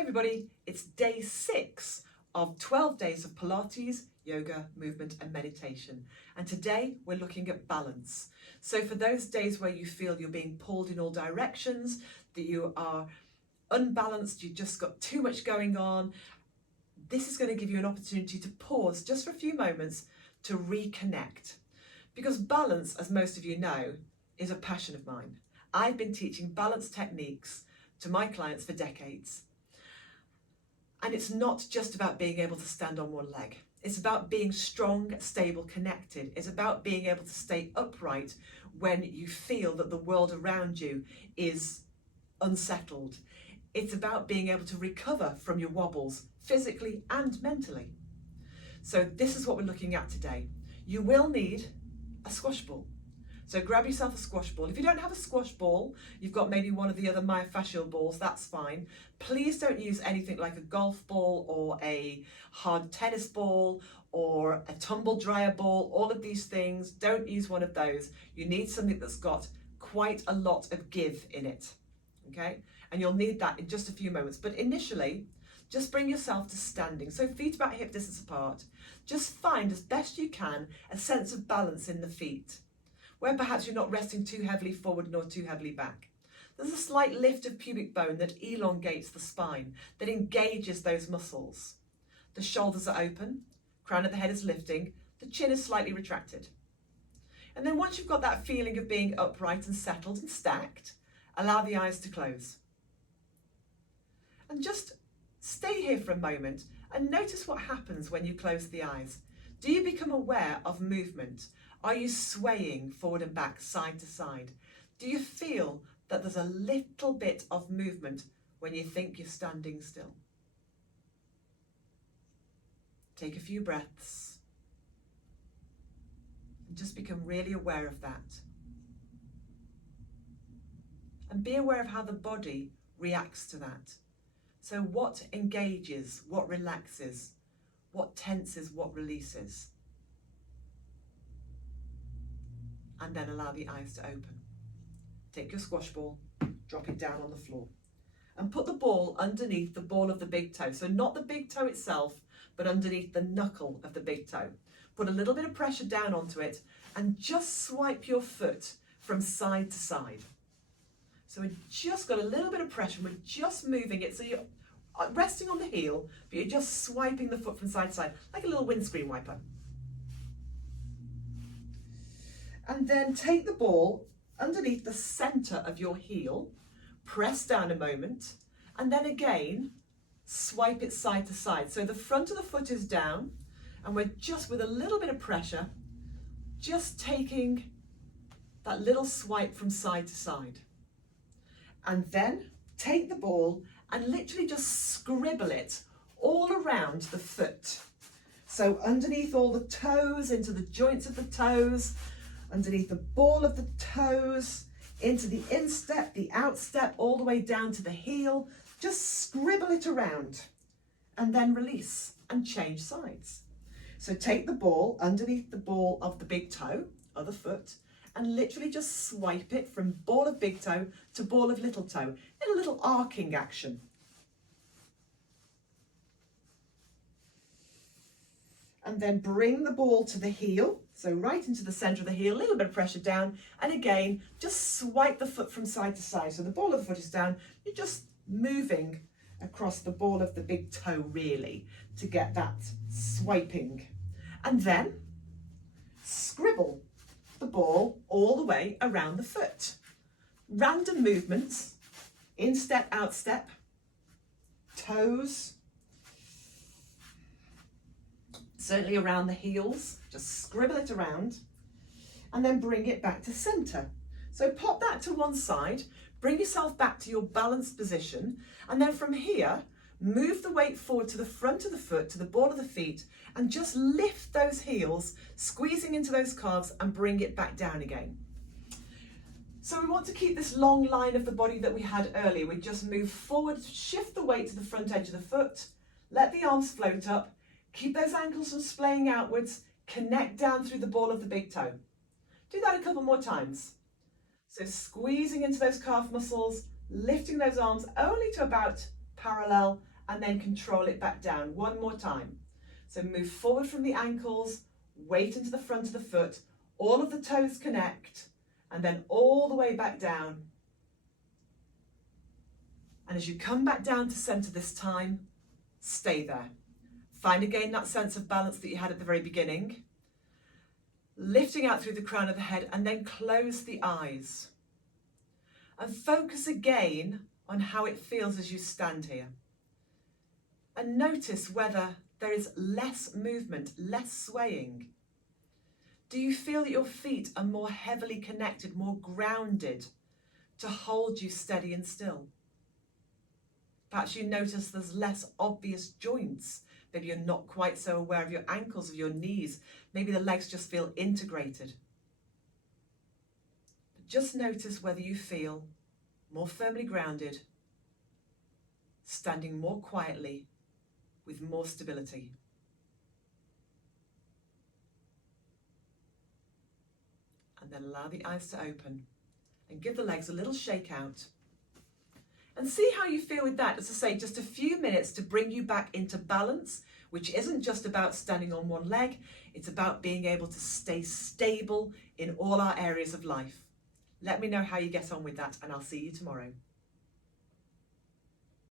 Hi everybody, it's day 6 of 12 days of Pilates, yoga, movement and meditation. And today we're looking at balance. So for those days where you feel you're being pulled in all directions, that you are unbalanced, you've just got too much going on, this is going to give you an opportunity to pause just for a few moments to reconnect. Because balance, as most of you know, is a passion of mine. I've been teaching balance techniques to my clients for decades. And it's not just about being able to stand on one leg. It's about being strong, stable, connected. It's about being able to stay upright when you feel that the world around you is unsettled. It's about being able to recover from your wobbles, physically and mentally. So this is what we're looking at today. You will need a squash ball. So grab yourself a squash ball. If you don't have a squash ball, you've got maybe one of the other myofascial balls, that's fine. Please don't use anything like a golf ball or a hard tennis ball or a tumble dryer ball. All of these things, don't use one of those. You need something that's got quite a lot of give in it, okay? And you'll need that in just a few moments. But initially, just bring yourself to standing. So feet about hip distance apart. Just find, as best you can, a sense of balance in the feet, where perhaps you're not resting too heavily forward nor too heavily back. There's a slight lift of pubic bone that elongates the spine, that engages those muscles. The shoulders are open, crown of the head is lifting, the chin is slightly retracted. And then once you've got that feeling of being upright and settled and stacked, allow the eyes to close. And just stay here for a moment and notice what happens when you close the eyes. Do you become aware of movement? Are you swaying forward and back, side to side? Do you feel that there's a little bit of movement when you think you're standing still? Take a few breaths and just become really aware of that. And be aware of how the body reacts to that. So what engages, what relaxes, what tenses, what releases. And then allow the eyes to open. Take your squash ball, drop it down on the floor, and put the ball underneath the ball of the big toe. So not the big toe itself, but underneath the knuckle of the big toe. Put a little bit of pressure down onto it and just swipe your foot from side to side. So we've just got a little bit of pressure, we're just moving it. So you're resting on the heel, but you're just swiping the foot from side to side, like a little windscreen wiper. And then take the ball underneath the center of your heel, press down a moment, and then again, swipe it side to side. So the front of the foot is down, and we're just, with a little bit of pressure, just taking that little swipe from side to side. And then take the ball and literally just scribble it all around the foot. So underneath all the toes, into the joints of the toes, underneath the ball of the toes, into the instep, the outstep, all the way down to the heel. Just scribble it around and then release and change sides. So take the ball underneath the ball of the big toe, other foot, and literally just swipe it from ball of big toe to ball of little toe in a little arcing action. And then bring the ball to the heel, so right into the center of the heel, a little bit of pressure down, and again, just swipe the foot from side to side. So the ball of the foot is down, you're just moving across the ball of the big toe really to get that swiping. And then scribble the ball all the way around the foot. Random movements, instep, outstep, toes, certainly around the heels, just scribble it around and then bring it back to center. So pop that to one side, bring yourself back to your balanced position, and then from here, move the weight forward to the front of the foot, to the ball of the feet, and just lift those heels, squeezing into those calves and bring it back down again. So we want to keep this long line of the body that we had earlier. We just move forward, shift the weight to the front edge of the foot, let the arms float up, keep those ankles from splaying outwards, connect down through the ball of the big toe. Do that a couple more times. So squeezing into those calf muscles, lifting those arms only to about parallel and then control it back down. One more time. So move forward from the ankles, weight into the front of the foot, all of the toes connect, and then all the way back down. And as you come back down to center this time, stay there. Find again that sense of balance that you had at the very beginning. Lifting out through the crown of the head, and then close the eyes. And focus again on how it feels as you stand here. And notice whether there is less movement, less swaying. Do you feel that your feet are more heavily connected, more grounded to hold you steady and still? Perhaps you notice there's less obvious joints. Maybe you're not quite so aware of your ankles, of your knees. Maybe the legs just feel integrated. But just notice whether you feel more firmly grounded, standing more quietly, with more stability. And then allow the eyes to open and give the legs a little shake out. And see how you feel with that. As I say, just a few minutes to bring you back into balance, which isn't just about standing on one leg. It's about being able to stay stable in all our areas of life. Let me know how you get on with that, and I'll see you tomorrow.